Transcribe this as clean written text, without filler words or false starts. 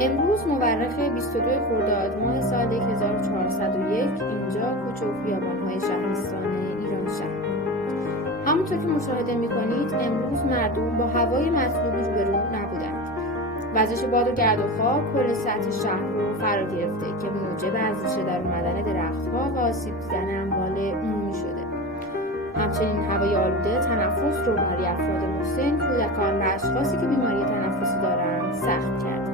امروز مورخ 22 خرداد ماه سال 1401 اینجا کوچه و خیابان‌های شهرستان ایران شهر. همونطور که مشاهده می‌کنید امروز مردم با هوای مطلوبی روبرو نبودند. وزش باد و گرد و خاک کل سطح شهر رو فرا گرفته که موجب از ریشه در اومدن درخت‌ها و آسیب دیدن اموال عمومی شده. همچنین هوای آلوده تنفس رو برای افراد مسن، کودکان و اشخاصی که بیماری تنفسی دارند سخت کرده.